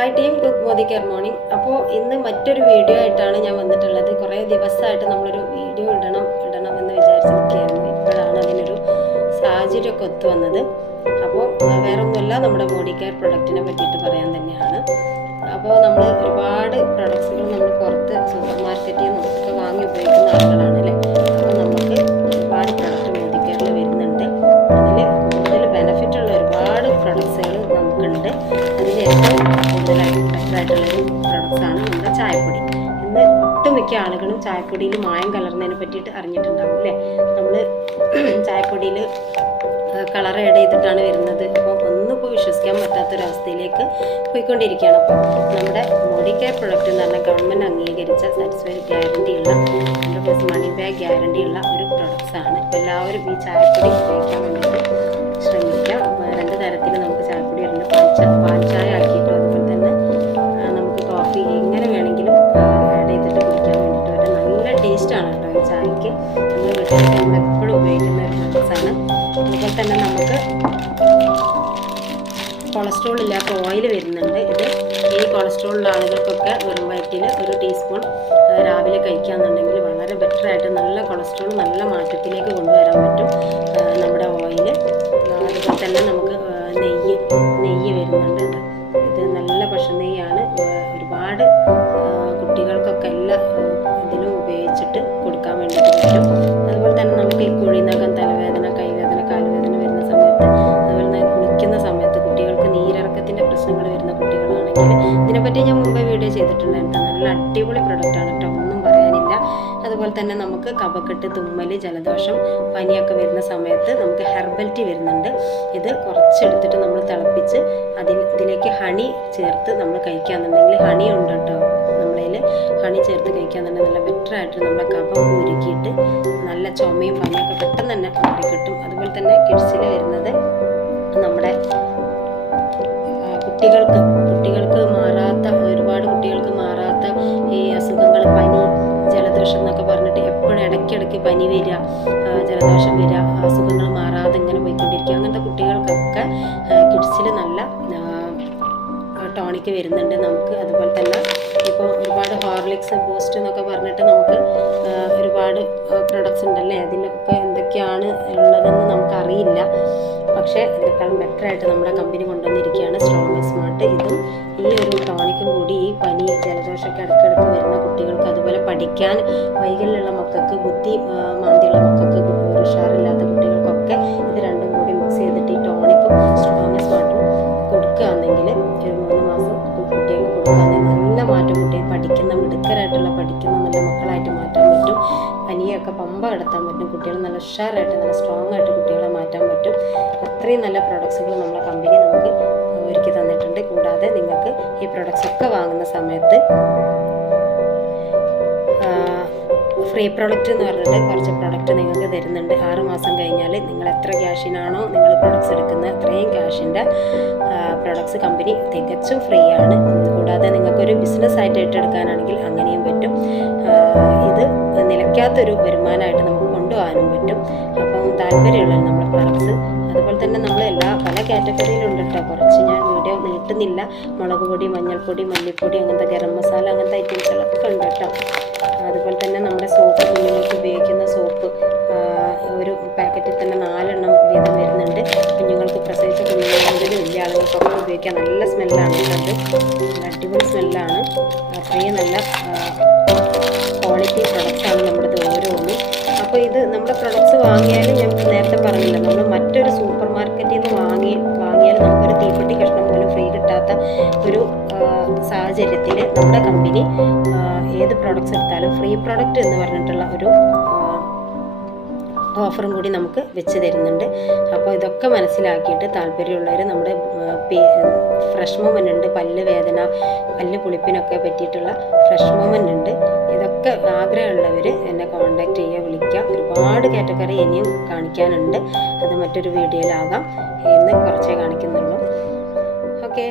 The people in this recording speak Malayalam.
Hi team cook Modi care morning. അപ്പോൾ ഇന്ന് മറ്റൊരു വീഡിയോ ആയിട്ടാണ് ഞാൻ വന്നിട്ടുള്ളത്. കുറേ ദിവസമായിട്ട് നമ്മളൊരു വീഡിയോ ഇടണം എന്ന് വിചാരിച്ചിരിക്കുകയായിരുന്നു. ഇപ്പോഴാണ് അതിനൊരു സാഹചര്യമൊക്കെ ഒത്തു വന്നത്. അപ്പോൾ വേറെ ഒന്നുമല്ല, നമ്മുടെ മോഡി കെയർ പ്രൊഡക്റ്റിനെ പറ്റിയിട്ട് പറയാൻ തന്നെയാണ്. അപ്പോൾ നമ്മൾ ഒരുപാട് പ്രൊഡക്ട്സുകൾ നമ്മൾ പുറത്ത് സൂപ്പർ മാർക്കറ്റിൽ നിന്നൊക്കെ വാങ്ങി ഉപയോഗിക്കുന്ന ആളുകളാണ് അല്ലേ. അപ്പോൾ നമുക്ക് ഒരുപാട് പ്രൊഡക്റ്റ് മോഡി കെയറിൽ വരുന്നുണ്ട്. അതിൽ കൂടുതൽ ബെനിഫിറ്റുള്ള ഒരുപാട് പ്രൊഡക്ട്സുകൾ നമുക്കുണ്ട്. അതിൽ ഏറ്റവും കൂടുതലായിട്ട് ബെറ്ററായിട്ടുള്ളൊരു പ്രൊഡക്ട്സാണ് നമ്മുടെ ചായപ്പൊടി. ഇന്ന് ഒട്ടുമിക്ക ആളുകളും ചായപ്പൊടിയിൽ മായം കലർന്നതിനെ പറ്റിയിട്ട് അറിഞ്ഞിട്ടുണ്ടാവും അല്ലേ. നമ്മൾ ചായപ്പൊടിയിൽ കളർ ആഡ് ചെയ്തിട്ടാണ് വരുന്നത്. അപ്പോൾ ഒന്നും ഇപ്പോൾ വിശ്വസിക്കാൻ പറ്റാത്തൊരവസ്ഥയിലേക്ക് പോയിക്കൊണ്ടിരിക്കുകയാണ്. അപ്പോൾ നമ്മുടെ മോഡി കെയർ പ്രൊഡക്റ്റ് എന്ന് പറഞ്ഞാൽ ഗവൺമെൻറ് അംഗീകരിച്ച സാറ്റിസ്ഫൈഡ് ഗ്യാരണ്ടിയുള്ള 100% മണി ബാക്ക് ഗ്യാരണ്ടിയുള്ള ഒരു പ്രൊഡക്ട്സാണ്. അപ്പോൾ എല്ലാവരും ഈ ചായപ്പൊടി ഉപയോഗിക്കാൻ വേണ്ടിയിട്ട് ശ്രമിക്കാം. രണ്ട് തരത്തിൽ നമുക്ക് ചായപ്പൊടി ഉണ്ട്. പാൽ ചായ ആക്കിയിട്ടും അതുപോലെ തന്നെ നമുക്ക് കോഫി എങ്ങനെ വേണമെങ്കിലും ആഡ് ചെയ്തിട്ട് കുടിക്കാൻ വേണ്ടിയിട്ട് ഒരു നല്ല ടേസ്റ്റാണ് കേട്ടോ ഈ ചായക്ക്. നമ്മുടെ വീട്ടിലൊക്കെ നമ്മളെപ്പോഴും ഉപയോഗിക്കുന്ന ഒരു പ്രൊഡക്ട്സാണ്. അതുപോലെ തന്നെ നമുക്ക് കൊളസ്ട്രോൾ ഇല്ലാത്ത ഓയിൽ വരുന്നുണ്ട്. ഇത് ഈ കൊളസ്ട്രോളുള്ള ആളുകൾക്കൊക്കെ വെറും വയറ്റിൽ ഒരു ടീസ്പൂൺ രാവിലെ കഴിക്കുകയെന്നുണ്ടെങ്കിൽ വളരെ ബെറ്ററായിട്ട് നല്ല കൊളസ്ട്രോൾ നല്ല മാറ്റത്തിലേക്ക് കൊണ്ടുവരാൻ പറ്റും നമ്മുടെ ഓയിൽ. അതുപോലെ തന്നെ നമുക്ക് നെയ്യ് വരുന്നുണ്ട്. ഇത് നല്ല പശ നെയ്യാണ്. ഒരുപാട് കുട്ടികൾക്കൊക്കെ എല്ലാം ഇതിലും ഉപയോഗിച്ചിട്ട് കൊടുക്കാൻ വേണ്ടിയിട്ട് പറ്റും. അതുപോലെ തന്നെ നമുക്ക് ഈ കുഴിനകം, തലവേദന, കൈവേദന, കാലുവേദന വരുന്ന സമയത്ത്, അതുപോലെ തന്നെ കുളിക്കുന്ന സമയത്ത് കുട്ടികൾക്ക് നീരിറക്കത്തിൻ്റെ പ്രശ്നങ്ങൾ വരുന്ന കുട്ടികളാണെങ്കിൽ ഇതിനെപ്പറ്റി ഞാൻ മുമ്പേ വീഡിയോ ചെയ്തിട്ടുണ്ടായിരുന്നു. നല്ല അടിപൊളി പ്രൊഡക്റ്റാണ് കേട്ടോ, ഒന്നും പറയാനില്ല. അതുപോലെ തന്നെ നമുക്ക് കഫക്കെട്ട്, തുമ്മൽ, ജലദോഷം, പനിയൊക്കെ വരുന്ന സമയത്ത് നമുക്ക് ഹെർബൽ ടീ വരുന്നുണ്ട്. ഇത് കുറച്ചെടുത്തിട്ട് നമ്മൾ തിളപ്പിച്ച് ഇതിലേക്ക് ഹണി ചേർത്ത് നമ്മൾ കഴിക്കുകയെന്നുണ്ടെങ്കിൽ ഹണി ഉണ്ട് കേട്ടോ, നമ്മളതിൽ ഹണി ചേർത്ത് കഴിക്കുകയെന്നുണ്ടെങ്കിൽ നല്ല ബെറ്ററായിട്ട് നമ്മളെ കഫം ഉരുക്കിയിട്ട് നല്ല ചുമയും പനിയൊക്കെ പെട്ടെന്ന് തന്നെ മാറി കിട്ടും. അതുപോലെ തന്നെ കിഡ്സിൽ വരുന്നത് നമ്മുടെ കുട്ടികൾക്ക് മാറാത്ത ഒരുപാട് കുട്ടികൾക്ക് മാറാത്ത ഈ അസുഖങ്ങൾ, പനി, ജലദോഷം എന്നൊക്കെ പറഞ്ഞിട്ട് എപ്പോഴും ഇടയ്ക്കിടയ്ക്ക് പനി വരിക, ജലദോഷം വരിക, അസുഖങ്ങൾ മാറാതെ ഇങ്ങനെ പോയിക്കൊണ്ടിരിക്കുക. അങ്ങനത്തെ കുട്ടികൾക്കൊക്കെ കിഡ്സിൽ നല്ല ടോണിക്ക് വരുന്നുണ്ട് നമുക്ക്. അതുപോലെ തന്നെ ഇപ്പോൾ ഒരുപാട് ഹോർലിക്സ്, ബൂസ്റ്റ് എന്നൊക്കെ പറഞ്ഞിട്ട് നമുക്ക് ഒരുപാട് പ്രൊഡക്ട്സ് ഉണ്ടല്ലേ. അതിലൊക്കെ എന്തൊക്കെയാണ് ഉള്ളതെന്ന് നമുക്കറിയില്ല. പക്ഷേ അതിനേക്കാളും ബെറ്ററായിട്ട് നമ്മുടെ കമ്പനി കൊണ്ടുവന്നിരിക്കുകയാണ് സ്ട്രോങ് സ്മാർട്ട്. ഇതും ഈ ഒരു ടോണിക്കും കൂടി ഈ പനി, ജലദോഷമൊക്കെ ഇടയ്ക്കിടയ്ക്ക് വരുന്ന കുട്ടികൾക്ക്, അതുപോലെ പഠിക്കാൻ വൈകല്യമുള്ള മക്കൾക്ക്, ബുദ്ധി മാന്ദ്യമുള്ള മക്കൾക്ക്, ഉഷാറില്ലാത്ത കുട്ടികൾക്കൊക്കെ ഇത് രണ്ടും കൂടി മിക്സ് ചെയ്തിട്ട് ഈ ടോണിക്കും സ്ട്രോങ് സ്മാർട്ടും കൊടുക്കുകയാണെങ്കിൽ ഒരു 3 മാസം കുട്ടികൾക്ക് കൊടുക്കുകയാണെങ്കിൽ നല്ല മാറ്റം, കുട്ടികൾ പഠിക്കുന്ന നല്ല മക്കളായിട്ട് മാറ്റാൻ പറ്റും. പനിയൊക്കെ പമ്പ കടത്താൻ പറ്റും. കുട്ടികൾ നല്ല ഉഷാറായിട്ട് നല്ല സ്ട്രോങ് ആയിട്ട് കുട്ടികളെ മാറ്റാൻ പറ്റും. അത്രയും നല്ല പ്രൊഡക്ട്സുകൾ നമ്മളെ കമ്പനി നമുക്ക് ഒരുക്കി തന്നിട്ടുണ്ട്. കൂടാതെ നിങ്ങൾക്ക് ഈ പ്രൊഡക്ട്സ് ഒക്കെ വാങ്ങുന്ന സമയത്ത് ഫ്രീ പ്രൊഡക്റ്റ് എന്ന് പറഞ്ഞിട്ട് കുറച്ച് പ്രൊഡക്റ്റ് നിങ്ങൾക്ക് തരുന്നുണ്ട്. 6 മാസം കഴിഞ്ഞാൽ നിങ്ങൾ എത്ര ക്യാഷിനാണോ നിങ്ങൾ പ്രൊഡക്ട്സ് എടുക്കുന്നത് അത്രയും ക്യാഷിൻ്റെ പ്രൊഡക്ട്സ് കമ്പനി തികച്ചും ഫ്രീ ആണ്. കൂടാതെ നിങ്ങൾക്കൊരു ബിസിനസ് ആയിട്ട് ഏറ്റെടുക്കാനാണെങ്കിൽ അങ്ങനെയും പറ്റും. ഇത് നിലയ്ക്കാത്തൊരു വരുമാനമായിട്ട് നമുക്ക് കൊണ്ടുപോകാനും പറ്റും. അപ്പം താല്പര്യമുള്ള നമ്മുടെ പ്രൊഡക്ട്സ്. അതുപോലെ തന്നെ നമ്മൾ പല കാറ്റഗറിയിലുണ്ട് കേട്ടോ. കുറച്ച് ഞാൻ വീഡിയോ നീട്ടുന്നില്ല. മുളക് പൊടി, മഞ്ഞൾപ്പൊടി, മല്ലിപ്പൊടി, അങ്ങനത്തെ ഗരം മസാല, അങ്ങനത്തെ ഐറ്റംസുകളൊക്കെ ഉണ്ട് കേട്ടോ. അതുപോലെ തന്നെ നമ്മുടെ സോപ്പ്, കുഞ്ഞുങ്ങൾക്ക് ഉപയോഗിക്കുന്ന സോപ്പ് ഒരു പാക്കറ്റിൽ തന്നെ 4 എണ്ണം വീതം വരുന്നുണ്ട്. കുഞ്ഞുങ്ങൾക്ക്, പ്രസവിച്ച കുഞ്ഞുങ്ങൾക്ക്, വലിയ ആളുകൾക്കൊക്കെ ഉപയോഗിക്കാൻ നല്ല സ്മെല്ലാണ് അത്. അടിപൊളി സ്മെല്ലാണ്. അത്രയും നല്ല ക്വാളിറ്റി പ്രൊഡക്റ്റാണ് നമ്മുടേത് ഓരോന്നും. അപ്പോൾ ഇത് നമ്മുടെ പ്രൊഡക്ട്സ് വാങ്ങിയാൽ ഞാൻ നേരത്തെ പറഞ്ഞില്ല, നമ്മൾ മറ്റൊരു സൂപ്പർ മാർക്കറ്റിൽ നിന്ന് വാങ്ങിയാൽ നമുക്കൊരു തീപ്പെട്ടി കഷ്ണം പോലും ഫ്രീ കിട്ടാത്ത ഒരു സാഹചര്യത്തിൽ നമ്മുടെ കമ്പനി ഏത് പ്രൊഡക്ട്സ് എടുത്താലും ഫ്രീ പ്രൊഡക്റ്റ് എന്ന് പറഞ്ഞിട്ടുള്ള ഒരു ഓഫറും കൂടി നമുക്ക് വെച്ച് തരുന്നുണ്ട്. അപ്പോൾ ഇതൊക്കെ മനസ്സിലാക്കിയിട്ട് താല്പര്യമുള്ളവർ നമ്മുടെ ഫ്രഷ് മൊമെൻ്റ് ഉണ്ട്. പല്ല് വേദന, പല്ല് പുളിപ്പിനൊക്കെ പറ്റിയിട്ടുള്ള ഫ്രഷ് മൊമെൻ്റ് ഉണ്ട്. ഇതൊക്കെ ആഗ്രഹമുള്ളവർ എന്നെ കോൺടാക്റ്റ് ചെയ്യുക, വിളിക്കുക. ഒരുപാട് കാറ്റഗറി ഇനിയും കാണിക്കാനുണ്ട്. അത് മറ്റൊരു വീഡിയോയിലാകാം. ഇന്ന് കുറച്ചേ കാണിക്കുന്നുള്ളൂ. ഓക്കെ.